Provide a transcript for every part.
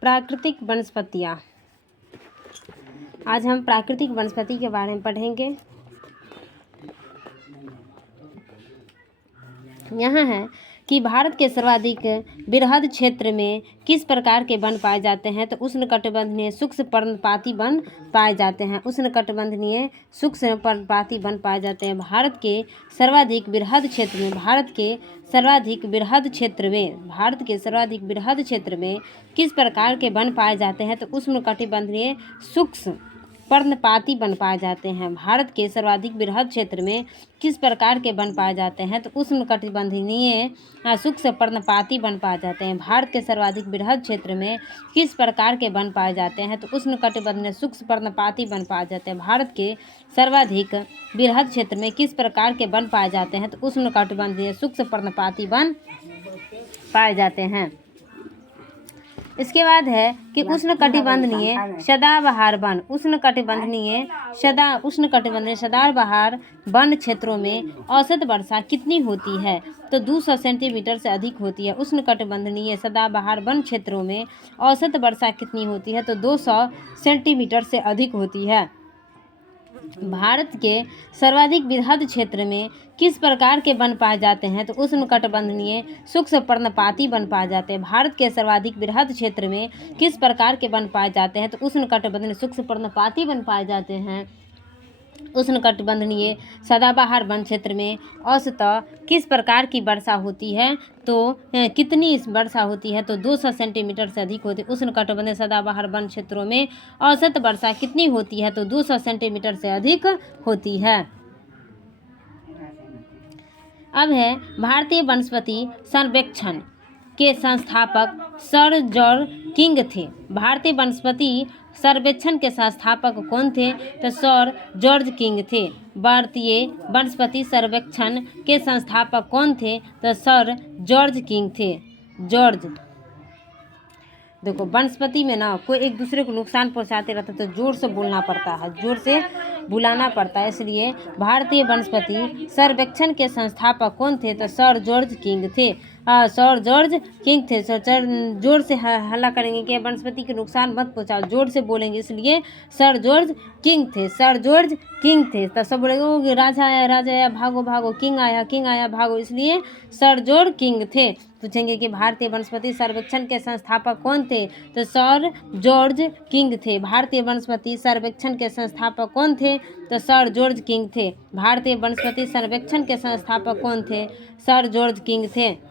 प्राकृतिक वनस्पतियाँ। आज हम प्राकृतिक वनस्पति के बारे में पढ़ेंगे। यहाँ है कि भारत के सर्वाधिक बृहद क्षेत्र में किस प्रकार के वन पाए जाते हैं, तो उष्णकटिबंधीय शुष्क पर्णपाती वन पाए जाते हैं। उष्णकटिबंधीय शुष्क पर्णपाती वन पाए जाते हैं। भारत के सर्वाधिक बृहद क्षेत्र में किस प्रकार के वन पाए जाते हैं, तो उष्णकटिबंधीय शुष्क पर्णपाती वन पाए जाते हैं। भारत के सर्वाधिक बृहद क्षेत्र में किस प्रकार के वन पाए जाते हैं, तो उष्णकटिबंधीय शुष्क पर्णपाती वन पाए जाते हैं। भारत के सर्वाधिक बृहद क्षेत्र में किस प्रकार के वन पाए जाते हैं, तो उष्णकटिबंधीय शुष्क पर्णपाती वन पाए जाते हैं। भारत के सर्वाधिक बृहद क्षेत्र में किस प्रकार के वन पाए जाते हैं, तो उष्णकटिबंधीय शुष्क पर्णपाती वन पाए जाते हैं। इसके बाद है कि उष्णकटिबंधीय सदाबहार वन। उष्णकटिबंधीय सदाबहार वन क्षेत्रों में औसत वर्षा कितनी होती है, तो 200 सेंटीमीटर से अधिक होती है। उष्णकटिबंधीय सदाबहार वन क्षेत्रों में औसत वर्षा कितनी होती है, तो 200 सेंटीमीटर से अधिक होती है। भारत के सर्वाधिक बृहद क्षेत्र में किस प्रकार के वन पाए जाते हैं, तो उष्णकटिबंधीय शुष्क पर्णपाती वन पाए जाते हैं। भारत के सर्वाधिक बृहद क्षेत्र में किस प्रकार के वन पाए जाते हैं, तो उष्णकटिबंधीय शुष्क पर्णपाती वन पाए जाते हैं। उष्णकटिबंधीय सदाबहार वन क्षेत्र में औसतः किस प्रकार की वर्षा होती है, तो कितनी वर्षा होती है, तो 200 सेंटीमीटर से अधिक होती है। उष्णकटिबंधीय सदाबहार वन क्षेत्रों में औसत वर्षा कितनी होती है, तो 200 सेंटीमीटर से अधिक होती है। अब है भारतीय वनस्पति सर्वेक्षण के संस्थापक सर जॉर्ज किंग थे। भारतीय वनस्पति सर्वेक्षण के संस्थापक कौन थे, तो सर जॉर्ज किंग थे। भारतीय वनस्पति सर्वेक्षण के संस्थापक कौन थे, तो सर जॉर्ज किंग थे। जॉर्ज, देखो वनस्पति में ना कोई एक दूसरे को नुकसान पहुंचाते रहता है तो जोर से बोलना पड़ता है, जोर से बुलाना पड़ता है। इसलिए भारतीय वनस्पति सर्वेक्षण के संस्थापक कौन थे, तो सर जॉर्ज किंग थे। सर जॉर्ज किंग थे। जोर से हल्ला करेंगे कि वनस्पति के नुकसान मत पहुंचाओ, जोर से बोलेंगे, इसलिए सर जॉर्ज किंग थे। सर जॉर्ज किंग थे। तो सब बोलेंगे राजा आया भागो भागो, किंग आया भागो, इसलिए सर जॉर्ज किंग थे। पूछेंगे कि भारतीय वनस्पति सर्वेक्षण के संस्थापक कौन थे, तो सर जॉर्ज किंग थे। भारतीय वनस्पति सर्वेक्षण के संस्थापक कौन थे, तो सर जॉर्ज किंग थे। भारतीय वनस्पति सर्वेक्षण के संस्थापक कौन थे, सर जॉर्ज किंग थे।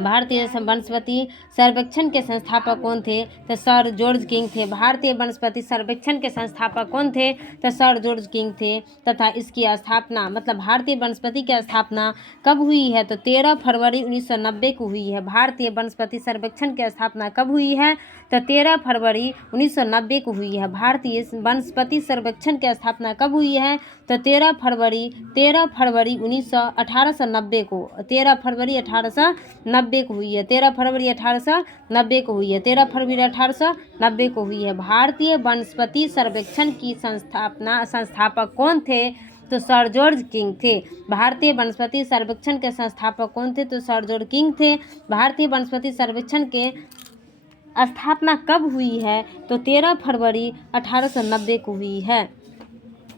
भारतीय वनस्पति सर्वेक्षण के संस्थापक कौन थे, तो सर जॉर्ज किंग थे। भारतीय वनस्पति सर्वेक्षण के संस्थापक कौन थे, तो सर जॉर्ज किंग थे। तथा इसकी स्थापना मतलब भारतीय वनस्पति की स्थापना कब हुई है, तो 13 फरवरी 1990 को हुई है। भारतीय वनस्पति सर्वेक्षण की स्थापना कब हुई है, तो 13 फरवरी 1990 को हुई है। भारतीय वनस्पति सर्वेक्षण की स्थापना कब हुई है, तो 13 फरवरी 1890 को 13 फरवरी 1890 को हुई है। 13 फरवरी 1890 को हुई है। 13 फरवरी 1890 को हुई है। भारतीय वनस्पति सर्वेक्षण की संस्थापक कौन थे, तो सर जॉर्ज किंग थे। भारतीय वनस्पति सर्वेक्षण के संस्थापक कौन थे, तो सर जॉर्ज किंग थे। भारतीय वनस्पति सर्वेक्षण के स्थापना कब हुई है, तो 13 फरवरी 1890 को हुई है।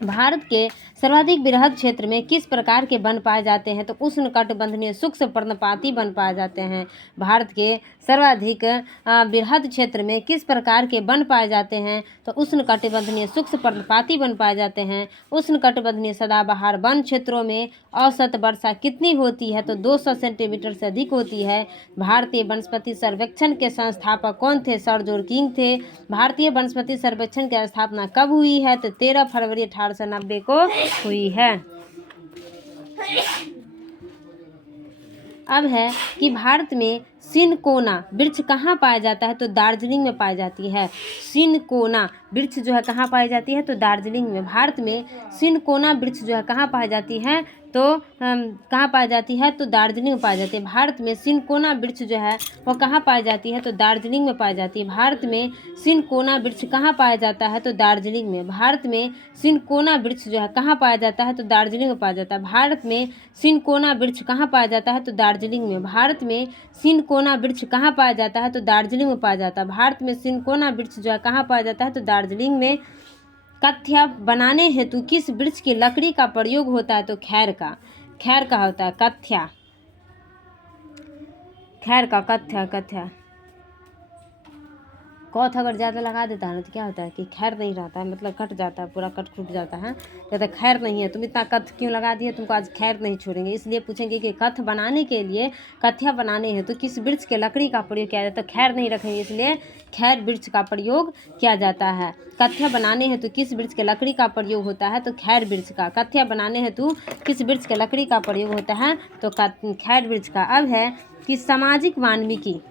भारत के सर्वाधिक बृहद क्षेत्र में किस प्रकार के वन पाए जाते हैं, तो उष्णकटिबंधीय शुष्क पर्णपाती वन पाए जाते हैं। भारत के सर्वाधिक बृहद क्षेत्र में किस प्रकार के वन पाए जाते हैं, तो उष्णकटिबंधीय शुष्क पर्णपाती वन पाए जाते हैं। उष्णकटिबंधीय सदाबहार वन क्षेत्रों में औसत वर्षा कितनी होती है, तो 200 सेंटीमीटर से अधिक होती है। भारतीय वनस्पति सर्वेक्षण के संस्थापक कौन थे, सर जॉर्ज किंग थे। भारतीय वनस्पति सर्वेक्षण की स्थापना कब हुई है, तो 13 फरवरी 1890 को हुई है। अब है कि भारत में सिनकोना वृक्ष कहाँ पाया जाता है, तो दार्जिलिंग में पाई जाती है। सिनकोना वृक्ष जो है कहाँ पाई जाती है, तो दार्जिलिंग में। भारत में सिनकोना वृक्ष जो है कहाँ पाई जाती है, तो कहाँ पाई जाती है, तो दार्जिलिंग में पाई जाती है। भारत में सिनकोना वृक्ष जो है वो कहाँ पाई जाती है, तो दार्जिलिंग में पाई जाती है। भारत में सिनकोना वृक्ष कहाँ पाया जाता है, तो दार्जिलिंग में। भारत में सिनकोना वृक्ष जो है कहाँ पाया जाता है, तो दार्जिलिंग में पाया जाता है। भारत में सिनकोना वृक्ष कहाँ पाया जाता है, तो दार्जिलिंग में। भारत में सिनकोना सिनकोना वृक्ष कहाँ पाया जाता है? तो दार्जिलिंग में पाया जाता है। भारत में सिनकोना वृक्ष जो है कहाँ पाया जाता है? तो दार्जिलिंग में। कथ्या बनाने हेतु किस वृक्ष की लकड़ी का प्रयोग होता है? तो खैर का होता है कथ्या, खैर का कथ्या कौथ अगर ज़्यादा लगा देता है ना तो क्या होता है कि खैर नहीं रहता है, मतलब कट जाता है, पूरा कट खुट जाता है। कहते खैर नहीं है, तुम इतना कथ क्यों लगा दिए, तुमको आज खैर नहीं छोड़ेंगे। इसलिए पूछेंगे कि कथ बनाने के लिए, कथ्या बनाने हैं तो किस वृक्ष के लकड़ी का प्रयोग किया जाता है? तो खैर नहीं रखेंगे, इसलिए खैर वृक्ष का प्रयोग किया जाता है। कथ्या बनाने हेतु किस वृक्ष के लकड़ी का प्रयोग होता है? तो खैर वृक्ष का। कथ्या बनाने हेतु किस वृक्ष के लकड़ी का प्रयोग होता है? तो खैर वृक्ष का। अब है कि सामाजिक वानिकी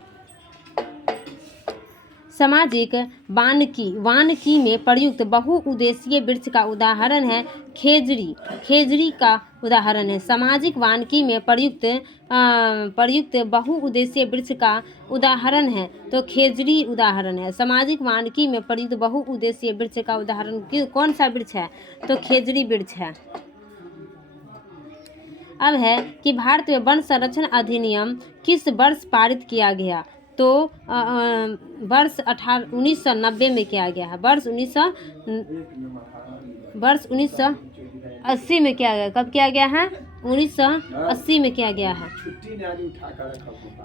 में प्रयुक्त बहुउद्देशीय वृक्ष का उदाहरण है खेजड़ी का उदाहरण है। सामाजिक वानिकी में प्रयुक्त बहुउद्देशीय वृक्ष का उदाहरण है तो खेजड़ी उदाहरण है। सामाजिक वानिकी में प्रयुक्त बहुउद्देशीय वृक्ष का उदाहरण कौन सा वृक्ष है? तो खेजड़ी वृक्ष है। अब है कि भारत में वन संरक्षण अधिनियम किस वर्ष पारित किया गया? तो वर्ष 1990 में किया गया है। वर्ष 1980 में किया गया। कब किया गया है? 1980 में किया गया है।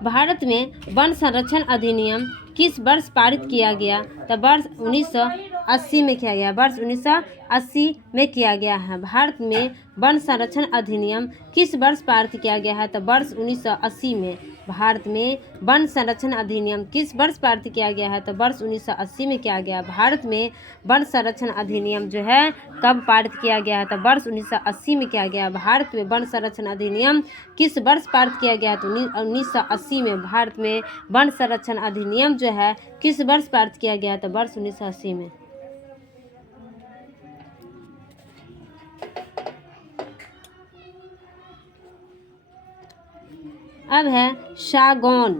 भारत में वन संरक्षण अधिनियम किस वर्ष पारित किया गया? तो वर्ष 1980 में किया गया। वर्ष 1980 में किया गया है। भारत में वन संरक्षण अधिनियम किस वर्ष पारित किया गया है? तो वर्ष 1980 में। भारत में वन संरक्षण अधिनियम किस वर्ष पारित किया गया है? तो वर्ष 1980 में किया गया। भारत में वन संरक्षण अधिनियम जो है कब पारित किया गया है? तो वर्ष 1980 में किया गया। भारत में वन संरक्षण अधिनियम किस वर्ष पारित किया गया है? तो 1980 में। भारत में वन संरक्षण अधिनियम जो है किस वर्ष पारित किया गया है? तो वर्ष 1980 में। अब है सागौन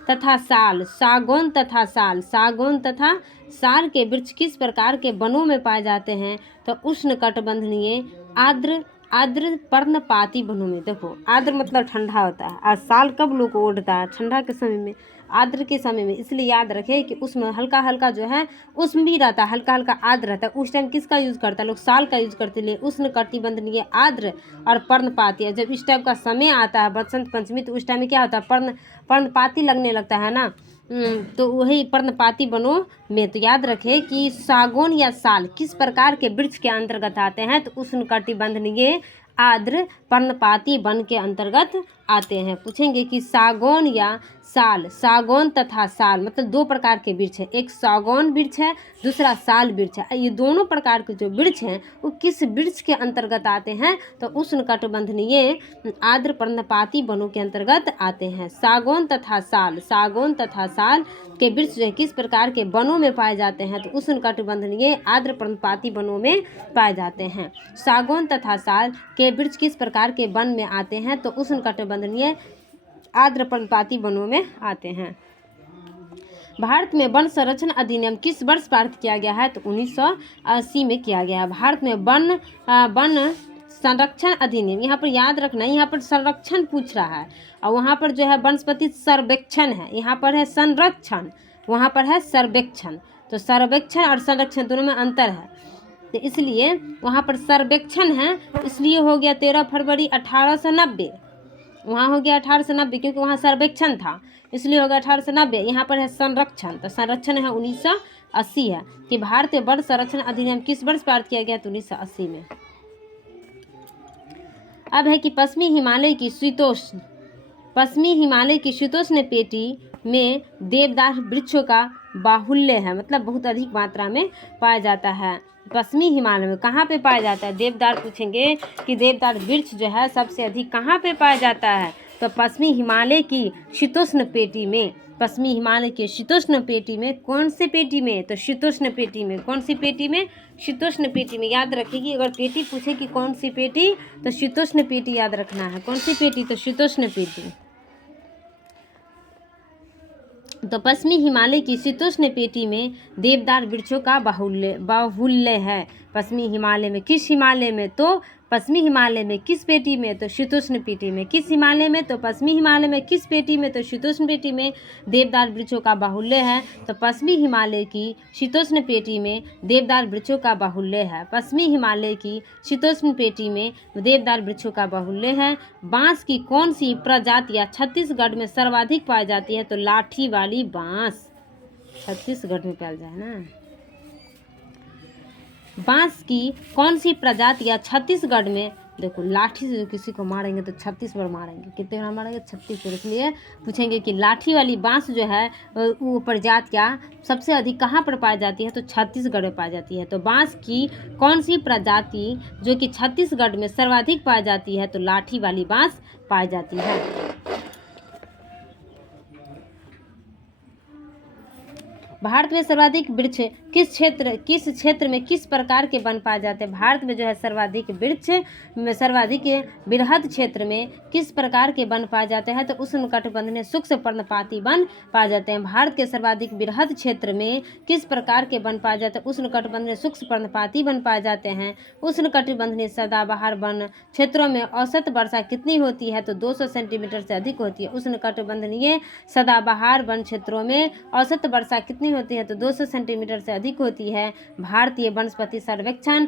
तथा साल के वृक्ष किस प्रकार के वनों में पाए जाते हैं? तो उष्णकटिबंधीय आर्द्र पर्णपाती वनों में। देखो आर्द्र मतलब ठंडा होता है और साल कब लोग को ओढ़ता है? ठंडा के समय में, आर्द्र के समय में। इसलिए याद रखें कि उसमें हल्का हल्का जो है उसमें भी रहता है, हल्का हल्का आर्द्र रहता है। उस टाइम किसका यूज़ करता है? लोग साल का यूज़ करते लिए उष्णकटिबंधीय आर्द्र और पर्णपाती। जब इस टाइप का समय आता है बसंत पंचमी, तो उस टाइम में क्या होता है? पर्णपाती लगने लगता है ना, तो वही पर्णपाती वनों में। तो याद रखें कि सागौन या साल किस प्रकार के वृक्ष के अंतर्गत आते हैं? तो उष्णकटिबंधीय आर्द्र पर्णपाती वन के अंतर्गत आते हैं। पूछेंगे कि सागौन या सागौन तथा साल मतलब दो प्रकार के वृक्ष हैं। एक सागौन वृक्ष है, दूसरा साल वृक्ष है। ये दोनों प्रकार के जो वृक्ष हैं वो किस वृक्ष के अंतर्गत आते हैं? तो उष्णकटिबंधीय आर्द्र पर्णपाती वनों के अंतर्गत आते हैं। सागौन तथा साल के वृक्ष जो है किस प्रकार के वनों में पाए जाते हैं? तो उष्णकटिबंधीय आर्द्र पर्णपाती वनों में पाए जाते हैं। सागौन तथा साल के वृक्ष किस प्रकार के वन में आते हैं? तो उष्णकटिबंधीय आर्द्र पर्णपाती वनों में आते हैं। भारत में वन संरक्षण अधिनियम किस वर्ष पारित किया गया है? तो 1980 में किया गया है। भारत में वन संरक्षण अधिनियम, यहाँ पर याद रखना, यहाँ पर संरक्षण पूछ रहा है और वहाँ पर जो है वनस्पति सर्वेक्षण है। यहाँ पर है संरक्षण, वहाँ पर है सर्वेक्षण। तो सर्वेक्षण और संरक्षण दोनों में अंतर है, तो इसलिए वहाँ पर सर्वेक्षण है, इसलिए हो गया 13 फरवरी 1890। वहाँ हो गया 1890 क्योंकि वहाँ सर्वेक्षण था, इसलिए हो गया 1890। यहाँ पर है संरक्षण, तो संरक्षण है 1980 है। कि भारत में वन संरक्षण अधिनियम किस वर्ष पारित किया गया? तो 1980 में। अब है कि पश्चिमी हिमालय की शीतोष्ण पेटी में देवदार वृक्षों का बाहुल्य है, मतलब बहुत अधिक मात्रा में पाया जाता है। पश्चिमी हिमालय में कहाँ पे पाया जाता है? देवदार पूछेंगे कि देवदार वृक्ष जो है सबसे अधिक कहाँ पे पाया जाता है? तो पश्चिमी हिमालय की शीतोष्ण पेटी में। पश्चिमी हिमालय के शीतोष्ण पेटी में कौन से पेटी में? तो शीतोष्ण पेटी में। कौन सी पेटी में? शीतोष्ण पेटी में। याद रखिएगी, अगर पेटी पूछे कि कौन सी पेटी, तो शीतोष्ण पेटी याद रखना है। कौन सी पेटी? तो शीतोष्ण पेटी। तो पश्चिमी हिमालय की शीतोष्ण पेटी में देवदार वृक्षों का बाहुल्य है। पश्चिमी हिमालय में, किस हिमालय में? तो पश्चिमी हिमालय में किस पेटी में, तो शीतोष्ण पेटी में। किस हिमालय में, तो पश्चिमी हिमालय में। किस पेटी में, तो शीतोष्ण पेटी में देवदार वृक्षों का बाहुल्य है, तो पश्चिमी हिमालय की शीतोष्ण पेटी में देवदार वृक्षों का बाहुल्य है। पश्चिमी हिमालय की शीतोष्ण पेटी में देवदार वृक्षों का बाहुल्य है। बांस की कौन सी प्रजातियां छत्तीसगढ़ में सर्वाधिक पाई जाती है, तो लाठी वाली बांस छत्तीसगढ़ में पाई जाए ना। बांस की कौन सी प्रजातियां छत्तीसगढ़ में, देखो लाठी से किसी को मारेंगे तो 36 बार मारेंगे, कितने बार मारेंगे, 36 बार। इसलिए पूछेंगे कि लाठी वाली बांस जो है वो प्रजातियां सबसे अधिक कहाँ पर पाई जाती है, तो छत्तीसगढ़ में पाई जाती है। तो बांस की कौन सी प्रजाति जो कि छत्तीसगढ़ में सर्वाधिक पाई जाती है, तो लाठी वाली बांस पाई जाती है। भारत में सर्वाधिक वृक्ष किस क्षेत्र में किस प्रकार के वन पाए जाते हैं। भारत में जो है सर्वाधिक वृक्ष में सर्वाधिक बृहद क्षेत्र में किस प्रकार के वन पाए जाते हैं, तो उष्णकटिबंधीय शुष्क पर्णपाती वन पाए जाते हैं। भारत के सर्वाधिक बृहद क्षेत्र में किस प्रकार के वन पाए जाते हैं, उष्णकटिबंधीय शुष्क पर्णपाती वन पाए जाते हैं। उष्णकटिबंधीय सदाबहार वन क्षेत्रों में औसत वर्षा कितनी होती है, तो 200 सेंटीमीटर से अधिक होती है। उष्णकटिबंधीय सदाबहार वन क्षेत्रों में औसत वर्षा कितनी होती है, तो 200 सेंटीमीटर से अधिक होती है। भारतीय वनस्पति सर्वेक्षण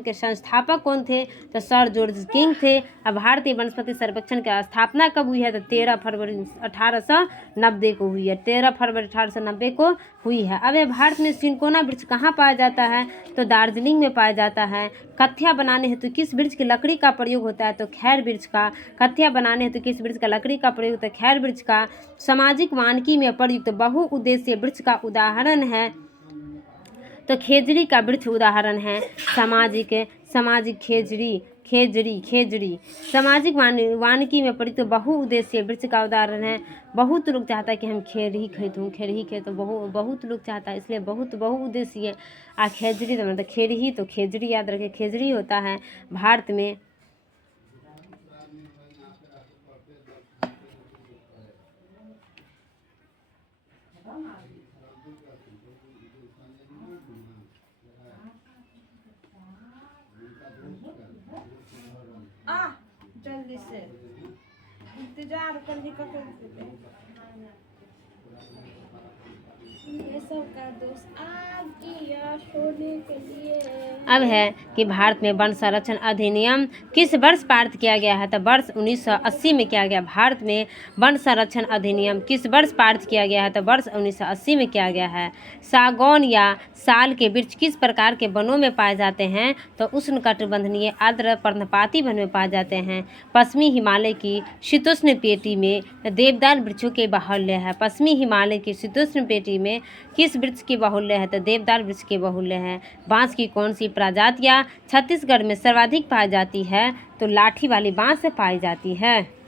के संस्थापक कौन थे, तो सर जॉर्ज किंग थे। अब भारतीय वनस्पति सर्वेक्षण की स्थापना कब हुई है, तो 13 फरवरी 1890 को हुई है। 13 फरवरी 1890 को हुई है। अब भारत में सिनकोना वृक्ष कहाँ पाया जाता है, तो दार्जिलिंग में पाया जाता है। कथिया बनाने हेतु किस वृक्ष की लकड़ी का प्रयोग होता है, तो खैर वृक्ष का। कथिया बनाने हेतु किस वृक्ष का लकड़ी का प्रयोग होता है, खैर वृक्ष का। सामाजिक वानिकी में प्रयुक्त बहुउद्देशीय वृक्ष का उदाहरण है, तो खेजड़ी का वृक्ष उदाहरण है। सामाजिक खेजड़ी सामाजिक वानिकी में प्रयुक्त बहुउद्देशीय वृक्ष का उदाहरण है। बहुत लोग चाहता है कि हम खेर ही खेत, तो बहुत लोग चाहता है, इसलिए बहुउद्देशीय खेजड़ी तो मतलब खेर ही, तो खेजड़ी याद रखे, खेजड़ी होता है भारत में। जल्दी से इंतजार करने का ये सब का दोस्त आ गया सोने के लिए। अब है कि भारत में वन संरक्षण अधिनियम किस वर्ष पारित किया गया है, तो वर्ष 1980 में किया गया। भारत में वन संरक्षण अधिनियम किस वर्ष पारित किया गया है, तो वर्ष 1980 में किया गया है। सागौन या साल के वृक्ष किस प्रकार के वनों में पाए जाते हैं, तो उष्णकटिबंधीय आर्द्र पर्णपाती वन में पाए जाते हैं। पश्चिमी हिमालय की शीतोष्ण पेटी में देवदार वृक्षों के बाहुल्य है। पश्चिमी हिमालय की शीतोष्ण पेटी में किस वृक्ष की बाहुल्य है, तो देवदार वृक्ष के बाहुल्य है। बांस की कौन सी प्रजातियां छत्तीसगढ़ में सर्वाधिक पाई जाती है, तो लाठी वाली बांस पाई जाती है।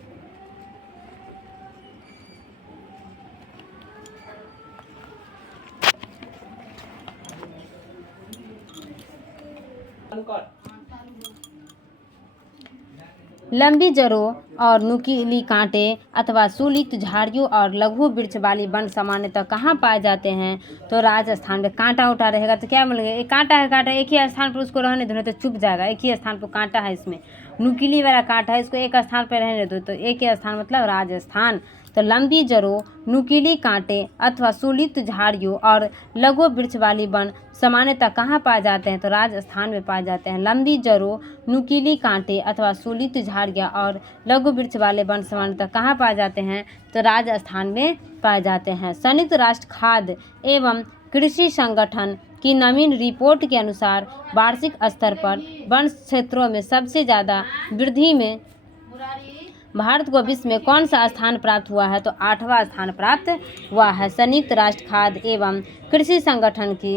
लंबी जड़ों और नुकीली कांटे अथवा सुलित झाड़ियों और लघु वृक्ष वाली वन सामान्यतः कहाँ पाए जाते हैं, तो राजस्थान में। कांटा उठा रहेगा तो क्या बोलेंगे, एक कांटा है, एक ही स्थान पर उसको रहने दो तो चुप जाएगा। एक ही स्थान पर कांटा है, इसमें नुकीली वाला कांटा है, इसको एक स्थान पर रहने दो, तो एक ही स्थान मतलब राजस्थान। तो लंबी जड़ों, नुकीली कांटे अथवा सुलित झाड़ियों और लघु वृक्ष वाली वन सामान्यतः कहाँ पाए जाते हैं, तो राजस्थान में पाए जाते हैं। लंबी जड़ों, नुकीली कांटे अथवा सुलित झाड़ियाँ और लघु वृक्ष वाले वन सामान्यतः कहाँ पाए जाते हैं, तो राजस्थान में पाए जाते हैं। संयुक्त राष्ट्र खाद्य एवं कृषि संगठन की नवीन रिपोर्ट के अनुसार वार्षिक स्तर पर वन क्षेत्रों में सबसे ज़्यादा वृद्धि में भारत को विश्व में कौन सा स्थान प्राप्त हुआ है, तो 8वां स्थान प्राप्त हुआ है। संयुक्त राष्ट्र खाद्य एवं कृषि संगठन की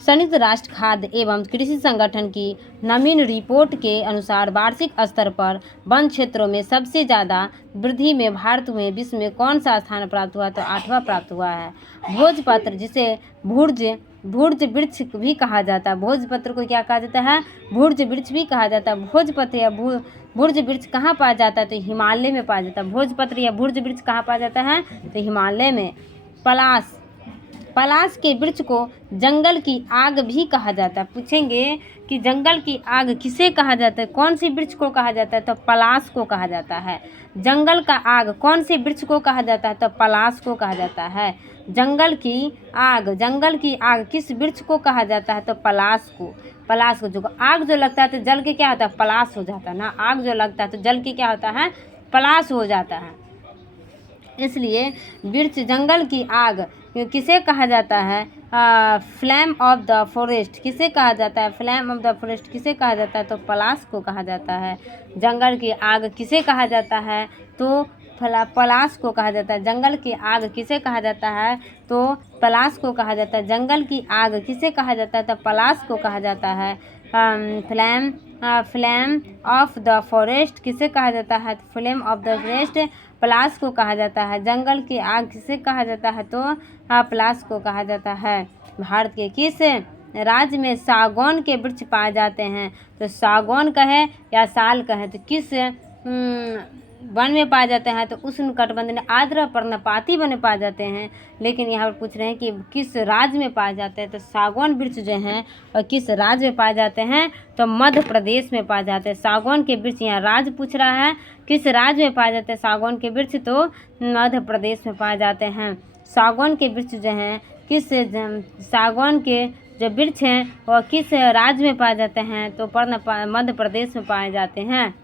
संयुक्त राष्ट्र खाद्य एवं कृषि संगठन की नवीन रिपोर्ट के अनुसार वार्षिक स्तर पर वन क्षेत्रों में सबसे ज़्यादा वृद्धि में भारत में विश्व में कौन सा स्थान प्राप्त हुआ, तो 8वां प्राप्त हुआ है। भोजपत्र, जिसे भुर्ज वृक्ष भी कहा जाता है, भोजपत्र को क्या कहा जाता है, भुर्ज वृक्ष भी कहा जाता है। भोजपत्र या भुर्ज वृक्ष कहाँ पाया जाता है, तो हिमालय में पाया जाता है। भोजपत्र या भुर्ज वृक्ष कहाँ पाया जाता है, तो हिमालय में। पलाश पलाश के वृक्ष को जंगल की आग भी कहा जाता है। पूछेंगे कि जंगल की आग किसे कहा जाता है, कौन सी वृक्ष को कहा जाता है, तो पलाश को कहा जाता है। जंगल का आग कौन से वृक्ष को कहा जाता है, तो पलाश को कहा जाता है। जंगल की आग किस वृक्ष को कहा जाता है, तो पलाश को। पलाश को। जो आग जो लगता है तो जल के क्या होता है, पलाश हो जाता है ना। आग जो लगता है तो जल के क्या होता है, पलाश हो जाता है। इसलिए वृक्ष जंगल की आग किसे कहा जाता है, फ्लेम ऑफ द फॉरेस्ट किसे कहा जाता है, फ्लेम ऑफ द फॉरेस्ट किसे कहा जाता है, तो पलाश को कहा जाता है। जंगल की आग किसे कहा जाता है, तो पलाश को कहा जाता है। जंगल की आग किसे कहा जाता है, तो पलाश को कहा जाता है। जंगल की आग किसे कहा जाता है, तो पलाश को कहा जाता है। फ्लेम ऑफ द फॉरेस्ट किसे कहा जाता है, फ्लेम ऑफ द फॉरेस्ट पलाश को कहा जाता है। जंगल की आग किसे कहा जाता है, तो पलाश को कहा जाता है। भारत के किस राज्य में सागौन के वृक्ष पाए जाते हैं, तो सागौन कहे या साल कहे, तो किस वन में पाए जाते हैं, तो उष्णकटिबंधीय आर्द्र पर्णपाती वन में पाए जाते हैं। लेकिन यहाँ पर पूछ रहे हैं कि किस राज्य में पाए जाते हैं, तो सागौन वृक्ष जो हैं और किस राज्य में पाए जाते हैं, तो मध्य प्रदेश में पाए जाते हैं। सागौन के वृक्ष यहाँ राज्य पूछ रहा है, किस राज्य में पाए जाते हैं सागौन के वृक्ष, तो मध्य प्रदेश में पाए जाते हैं। सागौन के वृक्ष जो हैं सागौन के जो वृक्ष हैं वह किस राज्य में पाए जाते हैं, तो मध्य प्रदेश में पाए जाते हैं।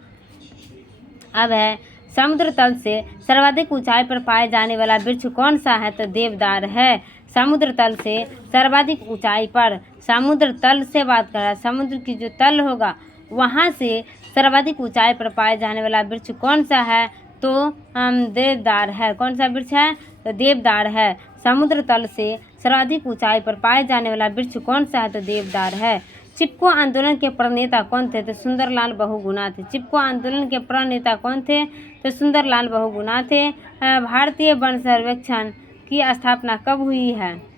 अब है समुद्र तल से सर्वाधिक ऊंचाई पर पाए जाने वाला वृक्ष कौन सा है, तो देवदार है। समुद्र तल से सर्वाधिक ऊंचाई पर, समुद्र तल से बात कर रहा है, समुद्र की जो तल होगा वहाँ से सर्वाधिक ऊंचाई पर पाए जाने वाला वृक्ष कौन सा है, तो देवदार है। कौन सा वृक्ष है, तो देवदार है। समुद्र तल से सर्वाधिक ऊंचाई पर पाए जाने वाला वृक्ष कौन सा है, तो देवदार है। चिपको आंदोलन के प्रणेता कौन थे, तो सुंदरलाल बहुगुणा थे। चिपको आंदोलन के प्रणेता कौन थे, तो सुंदरलाल बहुगुणा थे। भारतीय वन सर्वेक्षण की स्थापना कब हुई है,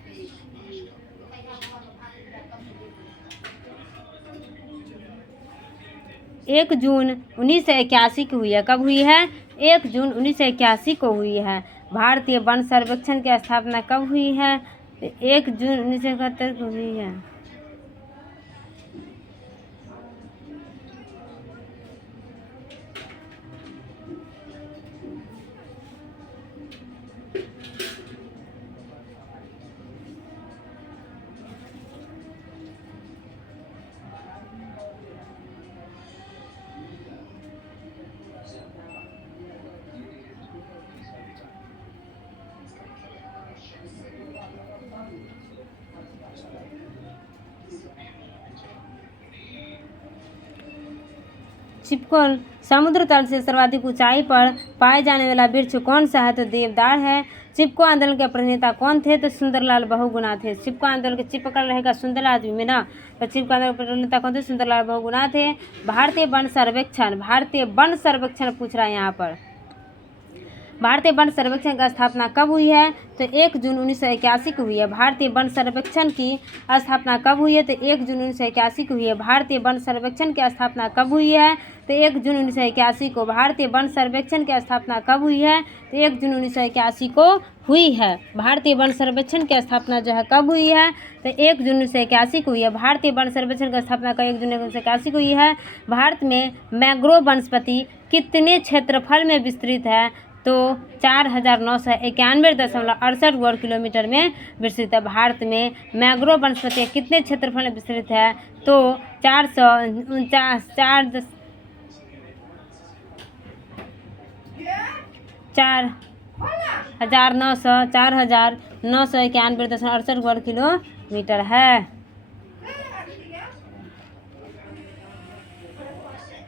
1 जून 1981 की हुई है। कब हुई है, 1 जून 1981 को हुई है। भारतीय वन सर्वेक्षण की स्थापना कब हुई है, 1 जून 1971 को हुई है। चिपकोल समुद्र तल से सर्वाधिक ऊंचाई पर पाए जाने वाला वृक्ष कौन सा है, तो देवदार है। चिपको आंदोलन के प्रणेता कौन थे, तो सुंदरलाल बहुगुणा थे। चिपको आंदोलन के चिपकल रहेगा सुंदर आदमी में ना, तो चिपको आंदोलन के प्रणेता कौन थे, सुंदरलाल बहुगुणा थे। भारतीय वन सर्वेक्षण पूछ रहा है यहाँ पर। भारतीय वन सर्वेक्षण की स्थापना कब हुई है, तो 1 जून 1981 को हुई है। भारतीय वन सर्वेक्षण की स्थापना कब हुई है, तो 1 जून 1981 को हुई है। भारतीय वन सर्वेक्षण की स्थापना कब हुई है, तो 1 जून 1981 को। भारतीय वन सर्वेक्षण की स्थापना कब हुई है, तो 1 जून 1981 को हुई है। भारतीय वन सर्वेक्षण की स्थापना जो है कब हुई है, तो 1 जून 1981 को हुई है। भारतीय वन सर्वेक्षण की स्थापना का 1 जून 1981 को हुई है। भारत में मैंग्रोव वनस्पति कितने क्षेत्रफल में विस्तृत है, तो 4991.68 वर्ग किलोमीटर में विस्तृत है। भारत में मैंग्रोव वनस्पति कितने क्षेत्रफल में विस्तृत है, तो 4991.68 वर्ग किलोमीटर है।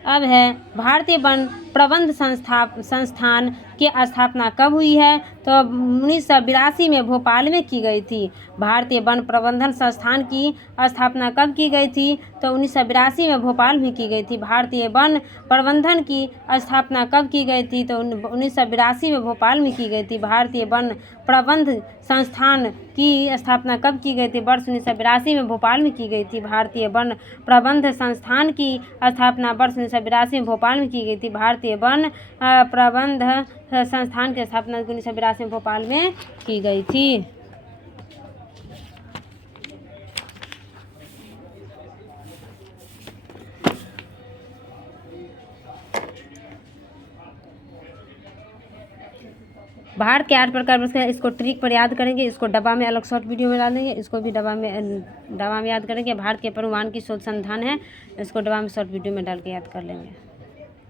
अब है भारतीय वन प्रबंध संस्थान की स्थापना कब हुई है, तो 1982 में भोपाल में की गई थी। भारतीय वन प्रबंधन संस्थान की स्थापना कब की गई थी, तो 1982 में भोपाल में की गई थी। भारतीय वन प्रबंधन की स्थापना कब की गई थी, तो 1982 में भोपाल में की गई थी। भारतीय वन प्रबंध संस्थान की स्थापना कब की गई थी, वर्ष 1982 में भोपाल में की गई थी। भारतीय वन प्रबंध संस्थान की स्थापना वर्ष 1982 में भोपाल में की गई थी। भारतीय वन प्रबंध संस्थान की स्थापना 1982 में भोपाल में की गई थी। भारत के 8 प्रकार प्रश्न है, इसको ट्रिक पर याद करेंगे, इसको डब्बा में अलग शॉर्ट वीडियो में डालेंगे, इसको भी डब्बा में याद करेंगे। भारत के परमाणु की शोध संस्थान है, इसको डब्बा में शॉर्ट वीडियो में डाल के याद कर लेंगे।